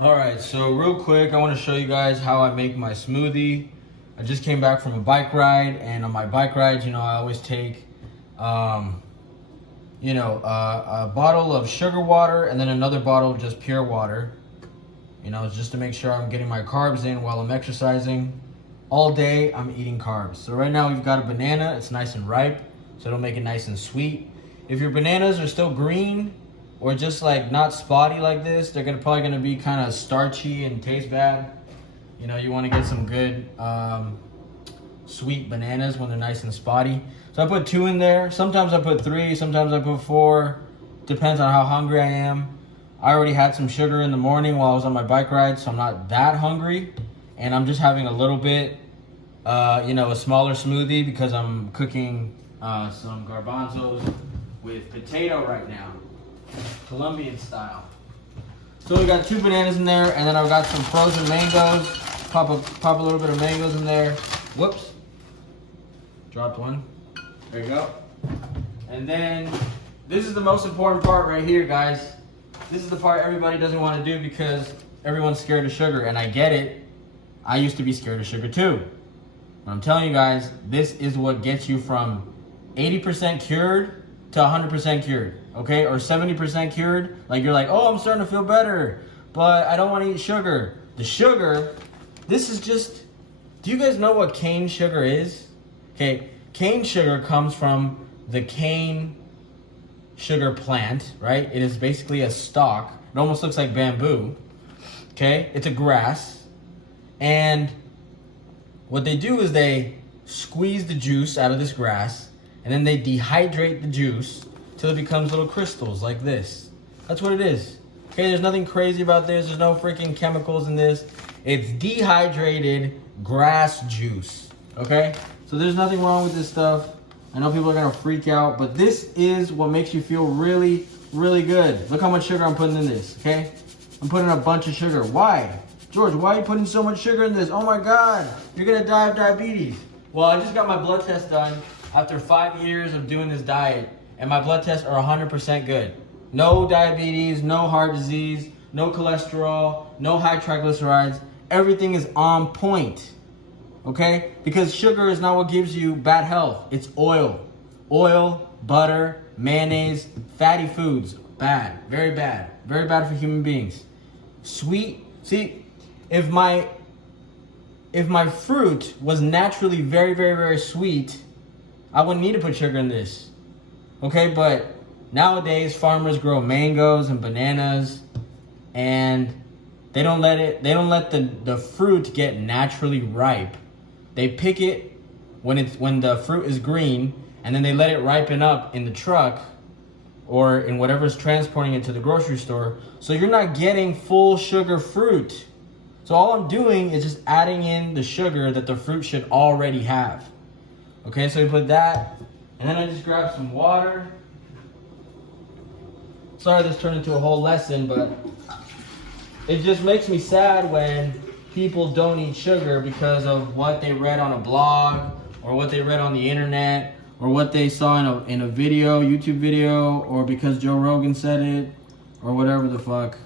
All right, so real quick, I want to show you guys how I make my smoothie. I just came back from a bike ride, and on my bike rides, I always take, a bottle of sugar water and then another bottle of just pure water. Just to make sure I'm getting my carbs in while I'm exercising. All day, I'm eating carbs. So right now, we've got a banana. It's nice and ripe, so it'll make it nice and sweet. If your bananas are still green, or just like not spotty like this, they're probably gonna be kind of starchy and taste bad. You want to get some good sweet bananas when they're nice and spotty. So I put 2 in there. Sometimes I put 3, sometimes I put 4. Depends on how hungry I am. I already had some sugar in the morning while I was on my bike ride, so I'm not that hungry. And I'm just having a little bit, a smaller smoothie because I'm cooking some garbanzos with potato right now. Colombian style. So we got 2 bananas in there, and then I've got some frozen mangoes. Pop a little bit of mangoes in there. Whoops. Dropped one. There you go. And then this is the most important part right here, guys. This is the part everybody doesn't want to do because everyone's scared of sugar, and I get it. I used to be scared of sugar too. But I'm telling you guys, this is what gets you from 80% cured to 100% cured, okay? Or 70% cured. Like you're like, oh, I'm starting to feel better, but I don't want to eat sugar. The sugar, this is just, do you guys know what cane sugar is? Okay, cane sugar comes from the cane sugar plant, right? It is basically a stalk. It almost looks like bamboo, okay? It's a grass. And what they do is they squeeze the juice out of this grass, and then they dehydrate the juice till it becomes little crystals like this. That's what it is. Okay, there's nothing crazy about this. There's no freaking chemicals in this. It's dehydrated grass juice, okay? So there's nothing wrong with this stuff. I know people are gonna freak out, but this is what makes you feel really, really good. Look how much sugar I'm putting in this, okay? I'm putting a bunch of sugar. Why? George, why are you putting so much sugar in this? Oh my God, you're gonna die of diabetes. Well, I just got my blood test done after 5 years of doing this diet, and my blood tests are 100% good. No diabetes, no heart disease, no cholesterol, no high triglycerides. Everything is on point, okay? Because sugar is not what gives you bad health. It's oil. Oil, butter, mayonnaise, fatty foods, bad, very bad. Very bad for human beings. Sweet, see, if my fruit was naturally very, very, very sweet, I wouldn't need to put sugar in this, okay? But nowadays, farmers grow mangoes and bananas, and they don't let the fruit get naturally ripe. They pick it when the fruit is green, and then they let it ripen up in the truck or in whatever's transporting it to the grocery store. So you're not getting full sugar fruit. So all I'm doing is just adding in the sugar that the fruit should already have. Okay, so we put that, and then I just grab some water. Sorry this turned into a whole lesson, but it just makes me sad when people don't eat sugar because of what they read on a blog, or what they read on the internet, or what they saw in a video, YouTube video, or because Joe Rogan said it, or whatever the fuck.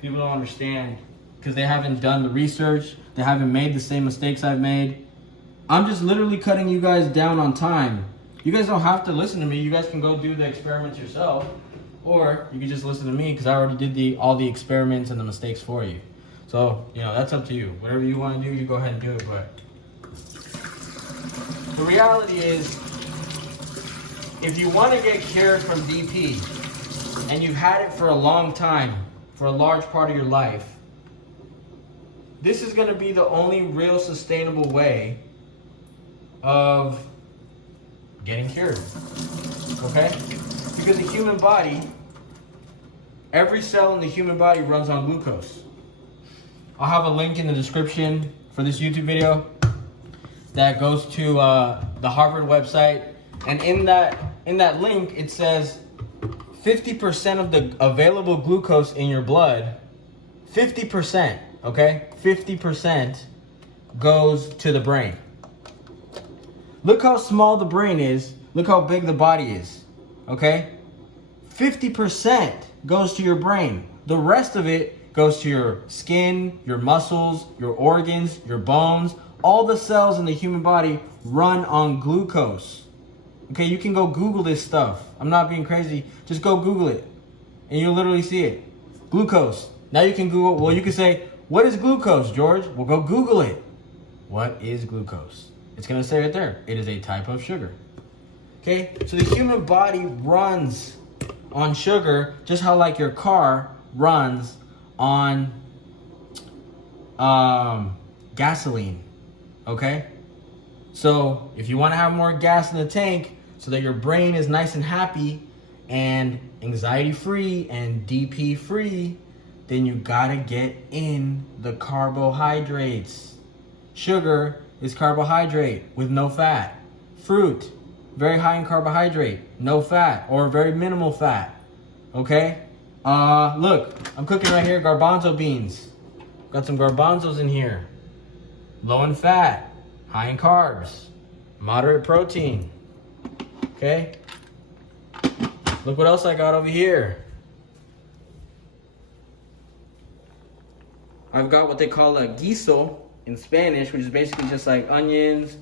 People don't understand because they haven't done the research. They haven't made the same mistakes I've made. I'm just literally cutting you guys down on time. You guys don't have to listen to me. You guys can go do the experiments yourself, or you can just listen to me because I already did all the experiments and the mistakes for you. So, that's up to you. Whatever you want to do, you go ahead and do it. But the reality is, if you want to get cured from DP and you've had it for a long time, for a large part of your life, this is going to be the only real sustainable way of getting cured, okay? Because the human body, every cell in the human body runs on glucose. I'll have a link in the description for this YouTube video that goes to the Harvard website, and in that link it says 50% of the available glucose in your blood, 50%, okay? 50% goes to the brain. Look how small the brain is. Look how big the body is, okay? 50% goes to your brain. The rest of it goes to your skin, your muscles, your organs, your bones. All the cells in the human body run on glucose. Okay, you can go Google this stuff. I'm not being crazy. Just go Google it, and you'll literally see it. Glucose. Now you can Google, well, you can say, what is glucose, George? Well, go Google it. What is glucose? It's going to say right there. It is a type of sugar. Okay, so the human body runs on sugar, just how like your car runs on gasoline. Okay, so if you want to have more gas in the tank so that your brain is nice and happy and anxiety free and DP free, then you gotta get in the carbohydrates. Sugar is carbohydrate with no fat. Fruit, very high in carbohydrate, no fat, or very minimal fat. Okay? Look, I'm cooking right here garbanzo beans. Got some garbanzos in here. Low in fat, high in carbs, moderate protein. Okay? Look what else I got over here. I've got what they call a guiso in Spanish, which is basically just like onions,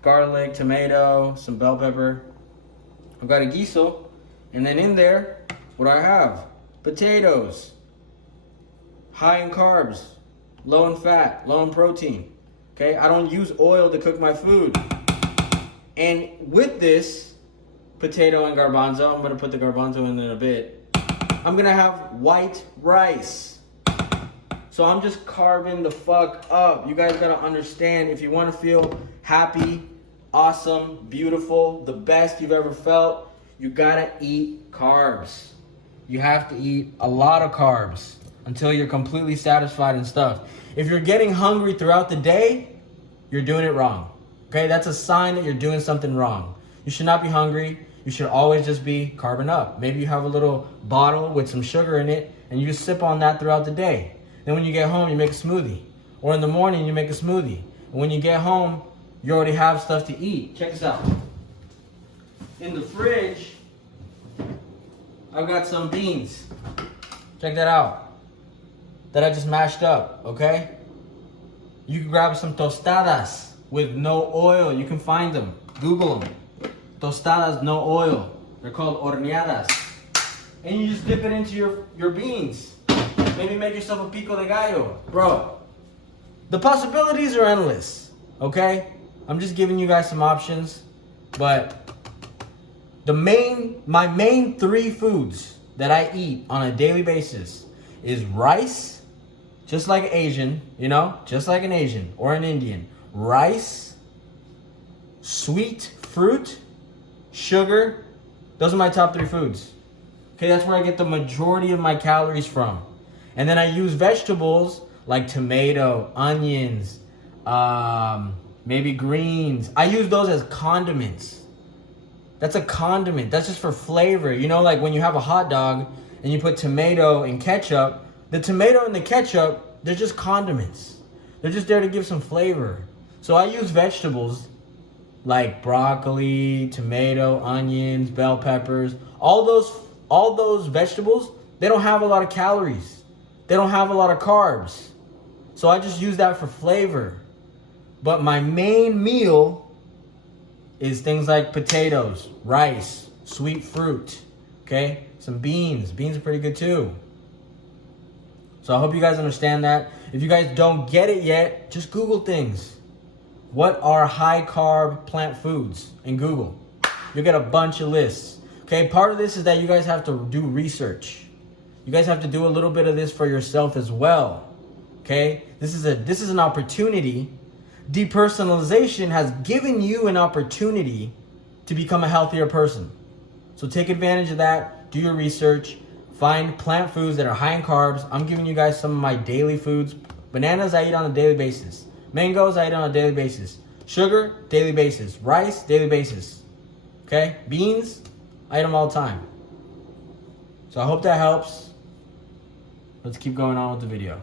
garlic, tomato, some bell pepper. I've got a guiso, and then in there, what do I have? Potatoes, high in carbs, low in fat, low in protein. Okay, I don't use oil to cook my food. And with this potato and garbanzo, I'm gonna put the garbanzo in there a bit. I'm gonna have white rice. So I'm just carving the fuck up. You guys gotta understand, if you wanna feel happy, awesome, beautiful, the best you've ever felt, you gotta eat carbs. You have to eat a lot of carbs until you're completely satisfied and stuff. If you're getting hungry throughout the day, you're doing it wrong. Okay, that's a sign that you're doing something wrong. You should not be hungry. You should always just be carbing up. Maybe you have a little bottle with some sugar in it and you just sip on that throughout the day. Then when you get home, you make a smoothie. Or in the morning, you make a smoothie. And when you get home, you already have stuff to eat. Check this out. In the fridge, I've got some beans. Check that out. That I just mashed up, okay? You can grab some tostadas with no oil. You can find them. Google them. Tostadas, no oil. They're called horneadas. And you just dip it into your beans. Maybe make yourself a pico de gallo. Bro, the possibilities are endless, okay? I'm just giving you guys some options. But my main three foods that I eat on a daily basis is rice, just like Asian, you know, just like an Asian or an Indian. Rice, sweet fruit, sugar. Those are my top three foods. Okay, that's where I get the majority of my calories from. And then I use vegetables like tomato, onions, maybe greens. I use those as condiments. That's a condiment. That's just for flavor. You know, like when you have a hot dog and you put tomato and ketchup, the tomato and the ketchup, they're just condiments. They're just there to give some flavor. So I use vegetables like broccoli, tomato, onions, bell peppers. All those vegetables, they don't have a lot of calories. They don't have a lot of carbs. So I just use that for flavor. But my main meal is things like potatoes, rice, sweet fruit, okay? Some beans. Beans are pretty good too. So I hope you guys understand that. If you guys don't get it yet, just Google things. What are high carb plant foods in Google? You'll get a bunch of lists. Okay, part of this is that you guys have to do research. You guys have to do a little bit of this for yourself as well. Okay? This is an opportunity. Depersonalization has given you an opportunity to become a healthier person. So take advantage of that. Do your research. Find plant foods that are high in carbs. I'm giving you guys some of my daily foods. Bananas I eat on a daily basis. Mangoes I eat on a daily basis. Sugar, daily basis. Rice, daily basis. Okay? Beans, I eat them all the time. So I hope that helps. Let's keep going on with the video.